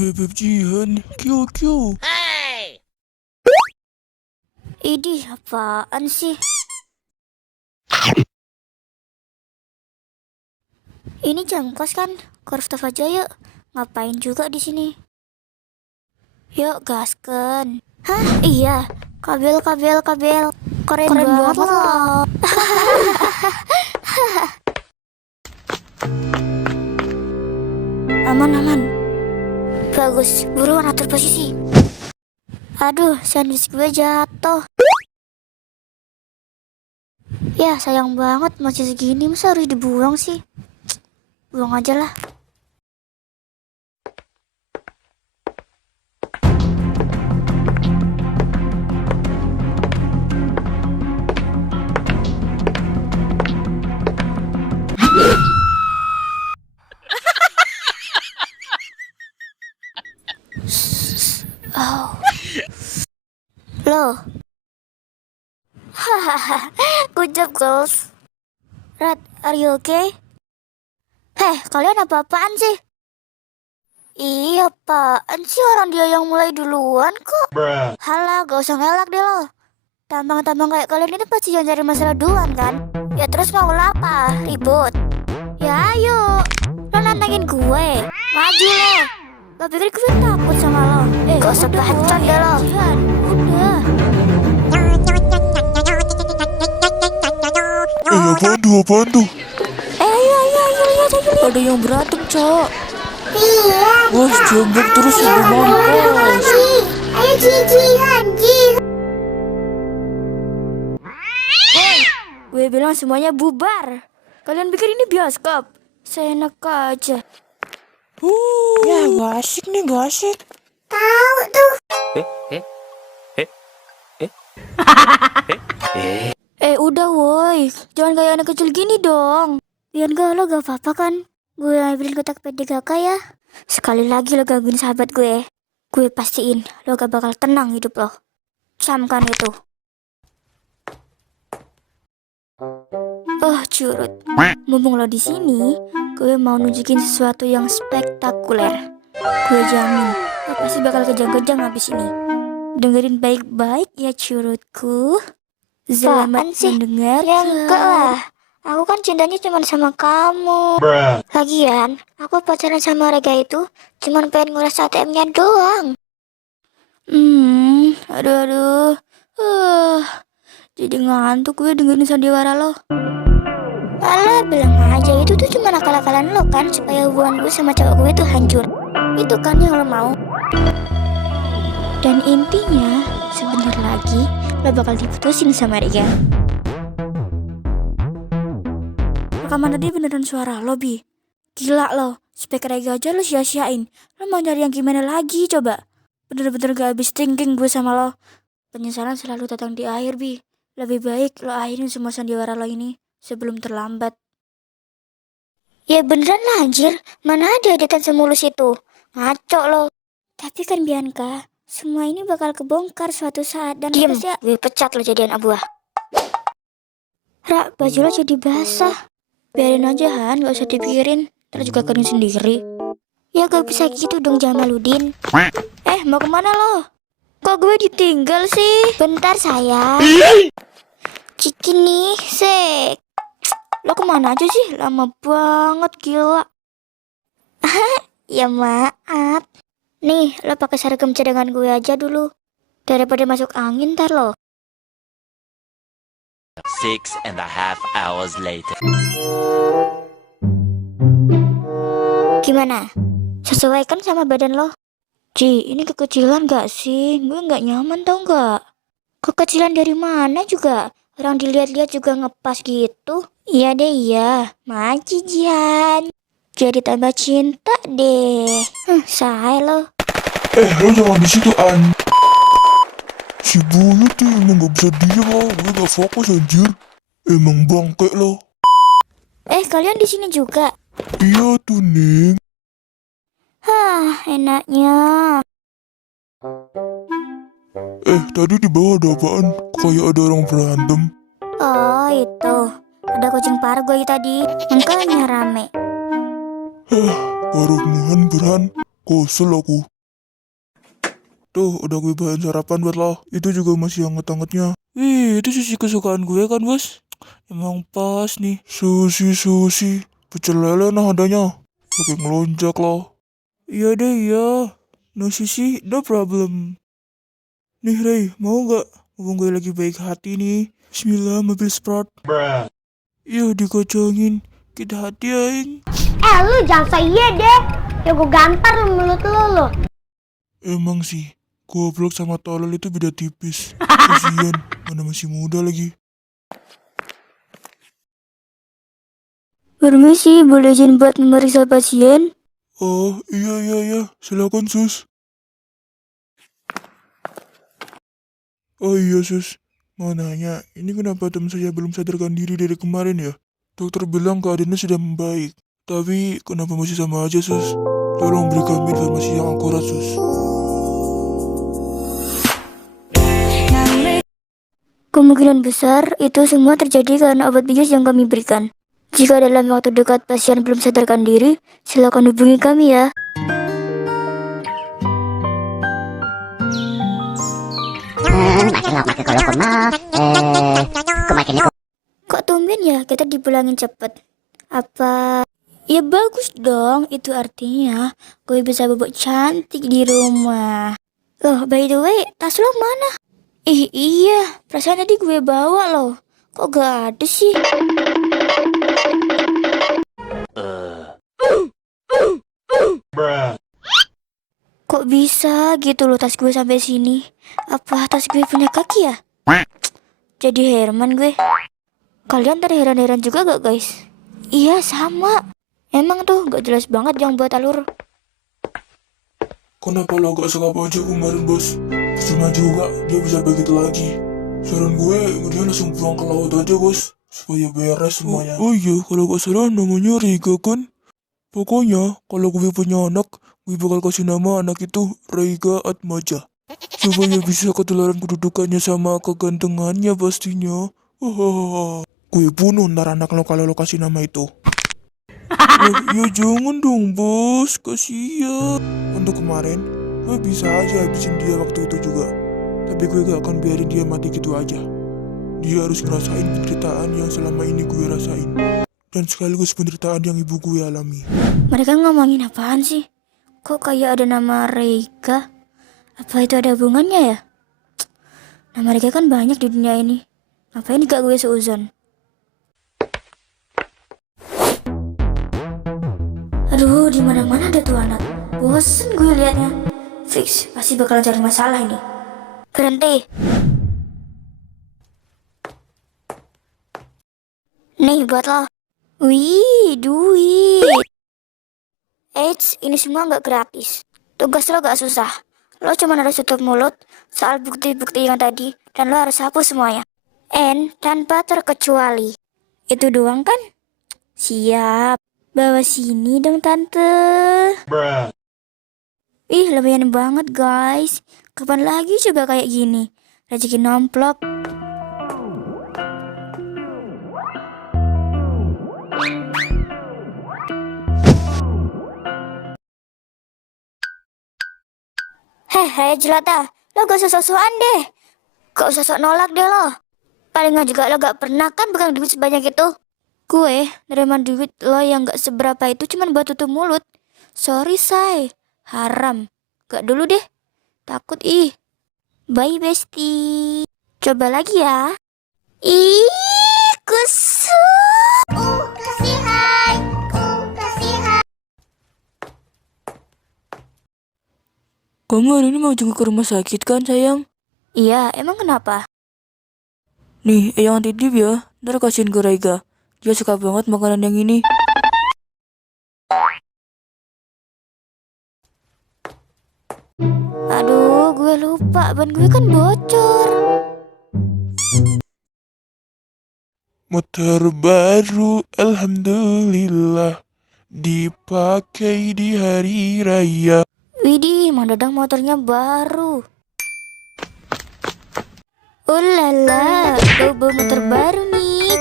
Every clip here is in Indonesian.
Bebek Jihan, Kyo. Idih, apaan sih? Ini jam kos kan? Ke rooftop aja yuk. Ngapain juga di sini? Yuk, gasken. Hah? Iya. Kabel. Keren banget loh. Aman. Bagus, buruan atur posisi. Aduh, sandwich gue jatuh. Ya, sayang banget masih segini, masa harus dibuang sih? Buang aja lah. Oh. Loh. Hahaha. Good job, girls. Red, are you okay? Heh, kalian apa-apaan sih? Iya, apaan sih, orang dia yang mulai duluan kok. Halah, gak usah ngelak deh lo. Tampang-tampang kayak kalian itu pasti yang cari masalah duluan kan? Ya terus mau lo apa? Ribut? Ya ayo, lo nantangin gue. Maju lo. Lo pikir gue takut sama lo? Gak usah bacot deh lo. Jihan, udah. Apaan tuh? Ayo, lihat. Ada yang berantem, Cok. Iya. Bos, jembek terus udah mampus. Ayo Jihan. Gue bilang semuanya bubar. Kalian pikir ini bioskop? Seenak aja. Ya, gak asik nih, gak asik. Tahu tuh. Udah woi. Jangan kayak anak kecil gini dong. Biar lo gak apa-apa kan? Gue ambilin kotak PDKK ya. Sekali lagi lo gangguin sahabat gue. Gue pastiin lo gak bakal tenang hidup lo. Camkan itu. Oh curut. Mumpung lo di sini, gue mau nunjukin sesuatu yang spektakuler. Gue jamin lo pasti bakal kejang-kejang habis ini. Dengerin baik-baik ya curutku. Selamat mendengar. Ya enggak lah. Aku kan cintanya cuma sama kamu. Lagian, aku pacaran sama Rega itu cuma pengen nguras ATM-nya doang. Aduh. Jadi ngantuk gue dengerin sandiwara lo. Alah, bilang aja itu tuh cuma akal-akalan lo kan supaya hubungan gue sama cowok gue tuh hancur. Itu kan yang lo mau. Dan intinya, sebentar lagi lo bakal diputusin sama Rega. Rekaman tadi beneran suara lo, Bi. Gila lo, speaker Rega aja lo sia-siain. Lo mau nyari yang gimana lagi coba? Bener-bener gak habis thinking gue sama lo. Penyesalan selalu datang di akhir, Bi. Lebih baik lo akhirin semua sandiwara lo ini sebelum terlambat. Ya beneran lah anjir. Mana ada editan semulus itu. Ngaco lo. Tapi kan Bianca, semua ini bakal kebongkar suatu saat dan diem, gue pecat lo jadian abuah. Ra, baju lo jadi basah. Biarin aja Han, gak usah dipikirin. Ntar juga kering sendiri. Ya gak bisa gitu dong Jamaludin. Mau kemana lo? Kok gue ditinggal sih? Bentar sayang. Ciki nih, sek. Lo kemana aja sih? Lama banget, gila. Ya maaf. Nih, lo pakai seragam cadangan gue aja dulu. Daripada masuk angin ntar lo. 6.5 hours later. Gimana? Sesuai kan sama badan lo? Ci, ini kekecilan gak sih? Gue gak nyaman tau gak? Kekecilan dari mana juga? Orang dilihat-lihat juga ngepas gitu. Iya deh iya. Maci Jihan. Jadi tambah cinta deh. Say lo. Lo jangan di situ, An. Si Bulu tuh emang gak bisa diem lo. Gue gak fokus anjir. Emang bangke lo. Kalian di sini juga? Iya tuh, Neng. Enaknya. Tadi di bawah ada apaan? Kayak ada orang berantem. Oh itu. Ada kucing pargoy tadi. Makanya rame. Parut muhan beran. Kosel aku. Tuh, udah gue bawain sarapan buat lo. Itu juga masih hangat-hangatnya. Wih, itu sushi kesukaan gue kan, bos? Emang pas nih. Sushi. Pecel lele nah adanya. Pakai ngelonjak lo. Iya deh, iya. No sushi, no problem. Nih, Ray, mau nggak? Mumpung gue lagi baik hati nih. Bismillah, mobil Sprott. Yuk, dikocongin. Kita hadiahin. Lu jangan iya deh. Ya gue gampar lu mulut lu. Emang sih, goblok sama tolol itu beda tipis. Kasian, mana masih muda lagi. Permisi, boleh izin buat memeriksa pasien? Oh, iya. Silakan, Sus. Oh iya, Sus. Mau nanya, ini kenapa teman saya belum sadarkan diri dari kemarin ya? Dokter bilang keadaannya sudah membaik. Tapi kenapa masih sama aja, Sus? Tolong beri kami informasi yang akurat, Sus. Kemungkinan besar itu semua terjadi karena obat bius yang kami berikan. Jika dalam waktu dekat pasien belum sadarkan diri, silakan hubungi kami ya. Kok tumben ya kita dipulangin cepet? Apa? Ya bagus dong, itu artinya gue bisa bobok cantik di rumah. Loh, by the way, tas lo mana? Iya, perasaan tadi gue bawa loh. Kok gak ada sih? Kok bisa gitu loh tas gue sampai sini? Apa tas gue punya kaki ya? Jadi Herman gue. Kalian terheran-heran juga gak guys? Iya sama. Emang tuh gak jelas banget yang buat alur. Kenapa lo gak suka baju kemarin, Bos? Cuma juga dia bisa begitu lagi. Saran gue, dia langsung pulang ke laut aja, Bos. Supaya beres semuanya. Oh iya, kalau gak salah namanya Reiga kan? Pokoknya, kalau gue punya anak, gue bakal kasih nama anak itu Reiga Atmaja. Supaya bisa ketularan kedudukannya sama kegantengannya pastinya. Gue bunuh ntar anak lo kalau lo kasih nama itu. Ya jangan dong, Bos, kasihan. Untuk kemarin, gue bisa aja habisin dia waktu itu juga. Tapi gue gak akan biarin dia mati gitu aja. Dia harus ngerasain penderitaan yang selama ini gue rasain. Dan sekaligus penderitaan yang ibu gue alami. Mereka ngomongin apaan sih? Kok kayak ada nama Reiga? Apa itu ada hubungannya ya? Nama Reiga kan banyak di dunia ini. Ngapain gak gue seuzon? Aduh, di mana-mana ada tuh anak. Bosen gue liatnya. Fix, pasti bakalan cari masalah ini. Berhenti. Nih buat lo. Wih, duit. Eits, ini semua nggak gratis. Tugas lo gak susah. Lo cuma harus tutup mulut soal bukti-bukti yang tadi, dan lo harus hapus semuanya. And tanpa terkecuali. Itu doang kan? Siap. Bawa sini dong tante. Ih, lumayan banget guys. Kapan lagi coba kayak gini? Rezeki nomplok. Hei jelata, lo gak usah sok-sokan deh. Gak usah sok nolak deh lo. Palingan juga lo gak pernah kan pegang duit sebanyak itu. Gue nerima duit lo yang gak seberapa itu cuman buat tutup mulut. Sorry say, haram. Gak dulu deh, takut ih. Bye bestie. Coba lagi ya. Ih, kusut. Kasihan. Kamu hari ini mau jenguk ke rumah sakit kan sayang? Iya, emang kenapa? Nih, yang titip ya, ntar kasihin ke Reiga. Dia suka banget makanan yang ini. Aduh, gue lupa, ban gue kan bocor. Motor baru, alhamdulillah. Dipakai di hari raya. Widih, Mang Dadang motornya baru. Ulala, bau-bau motor baru nih.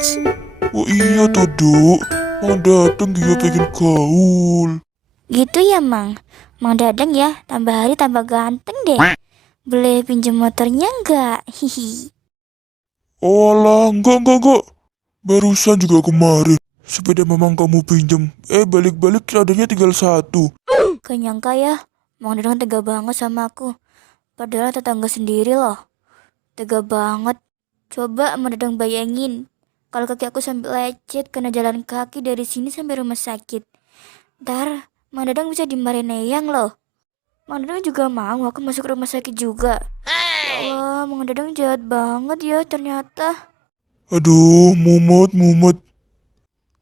Oh iya tuh, Duk. Mang Dadang dia pengen gaul. Gitu ya, Mang. Mang Dadang ya, tambah hari tambah ganteng deh. Boleh pinjam motornya nggak? Hihi. Oh alah, enggak. Barusan juga kemarin. Sepeda memang kamu pinjem. Balik-balik adanya tinggal satu. Gak nyangka ya, Mang Dadang tega banget sama aku. Padahal tetangga sendiri loh. Tega banget. Coba Mang Dadang bayangin. Kalau kaki aku sampai lecet karena jalan kaki dari sini sampai rumah sakit. Ntar Mang Dadang bisa dimarahin Eyang loh. Mang Dadang juga mau aku masuk rumah sakit juga. Ya Allah, Mang Dadang jahat banget ya ternyata. Aduh, mumet.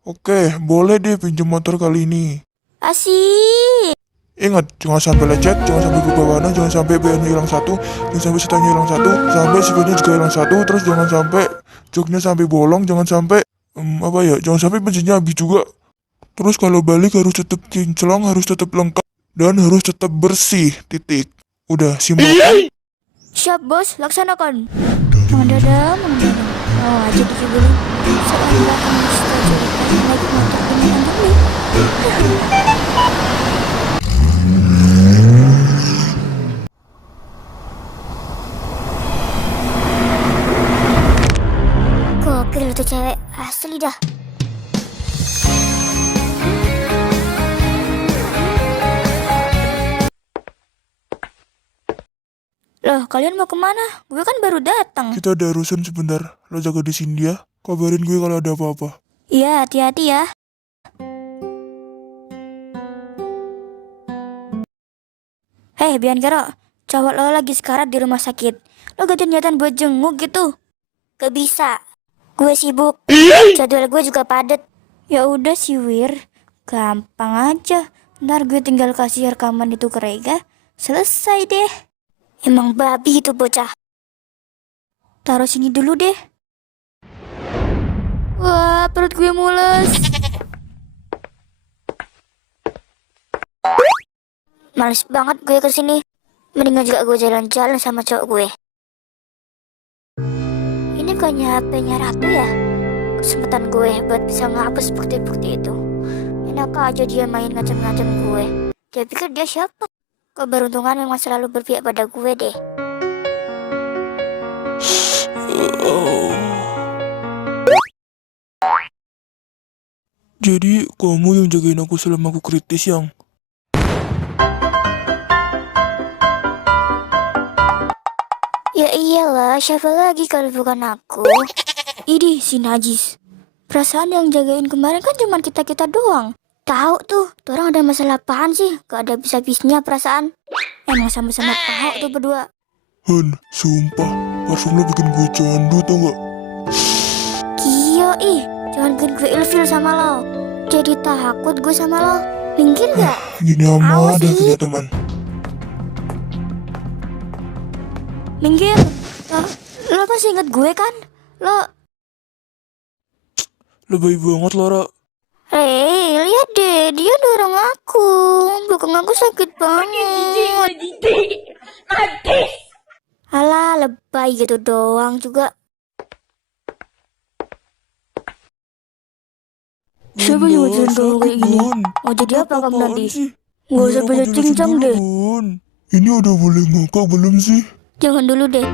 Oke, boleh deh pinjam motor kali ini. Asik. Ingat, jangan sampai lecet, jangan sampai berubah warna, jangan sampai BN-nya hilang satu, jangan sampai setannya hilang satu, sampai sipirnya juga hilang satu, terus jangan sampai joknya sampai bolong, jangan sampai jangan sampai bensinnya habis juga. Terus kalau balik harus tetap kinclong, harus tetap lengkap, dan harus tetap bersih. Titik. Udah, simpel kan? Siap bos, laksanakan. Mang Dadang. Oh aja dikibulin. Seolah kamu suka cerita naik motor dengan beli. Gokil tuh cewek, asli dah. Loh, kalian mau kemana? Gue kan baru datang. Kita ada urusan sebentar. Lo jaga di sini ya. Kabarin gue kalau ada apa-apa. Iya, hati-hati ya. Hei, Bianca, cowok lo lagi sekarat di rumah sakit. Lo gak ada niatan buat jenguk gitu? Gak bisa. Gue sibuk. Jadwal gue juga padet. Ya udah sih, Wir. Gampang aja. Ntar gue tinggal kasih rekaman itu ke Rega. Selesai deh. Emang babi itu bocah. Taruh sini dulu deh. Wah, perut gue mules. Males banget gue kesini. Mendingan juga gue jalan-jalan sama cowok gue. Ini bukannya HP-nya Ratu ya? Kesempatan gue buat bisa ngapus bukti-bukti itu. Enak aja dia main ngacem-ngacem gue. Dia pikir dia siapa? Keberuntungan memang selalu berpihak pada gue deh. Jadi, kamu yang jagain aku selama aku kritis, Yang? Ya iyalah, siapa lagi kalau bukan aku? Idih, si Najis. Perasaan yang jagain kemarin kan cuma kita-kita doang. Tahu tuh orang ada masalah apaan sih? Gak ada bisa-bisnya perasaan. Emang sama-sama tahu tuh berdua. Han, sumpah, parfum lo bikin gue candu tau gak? Kio ih, jangan bikin gue ilfil sama lo. Jadi takut gue sama lo. Minggir gak? Gini amat Awas dah ih. punya teman. Minggir. Lo masih inget gue kan? Lo Lebay banget, Lara. Hei, lihat deh, dia dorong aku. Belakang aku sakit banget. Alah, lebay gitu doang juga. Siapa yang ngajarin kamu kayak gini? Mau jadi apa kamu nanti? Gak usah banyak cincang deh. Ini udah boleh ngakak belum sih? Jangan dulu deh.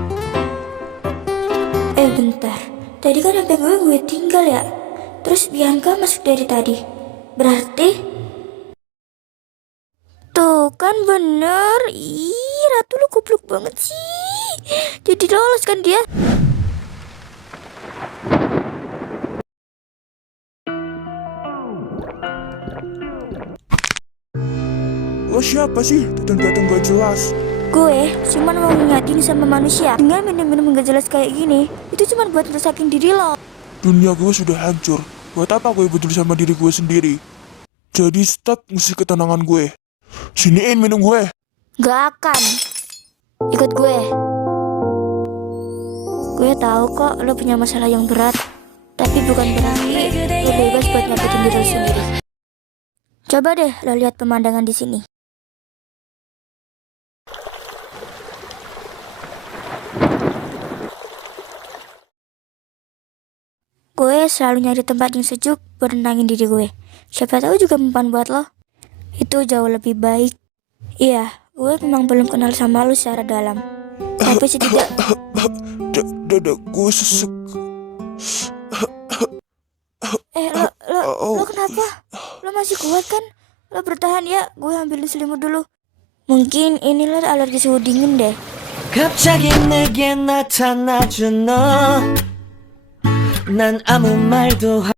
Bentar. Tadi kan HP gue tinggal ya. Terus Bianca masuk dari tadi. Berarti tuh kan bener. Ih, Ratu lu goblok banget sih. Jadi lolos kan dia. Lo siapa sih? Datang-datang gak jelas. Gue cuman mau ngingatin sama manusia. Dengan minum-minum gak jelas kayak gini, itu cuman buat ngerusakin diri lo. Dunia gue sudah hancur. Buat apa gue peduli sama diri gue sendiri? Jadi stop ngusir ketenangan gue. Siniin minum gue. Gak akan. Ikut gue. Gue tahu kok lo punya masalah yang berat. Tapi bukan berarti lo bebas buat nyakitin diri lo sendiri. Coba deh lo lihat pemandangan di sini. Gue selalu nyari tempat yang sejuk buat nenangin diri gue. Siapa tahu juga mempan buat lo. Itu jauh lebih baik. Iya, gue memang belum kenal sama lu secara dalam. Tapi setidak Dada gue sesek. lo kenapa? Lo masih kuat kan? Lo bertahan ya, gue ambilin selimut dulu. Mungkin inilah alergi suhu dingin deh. 갑자기 내게 나타나준 너 난 아무 말도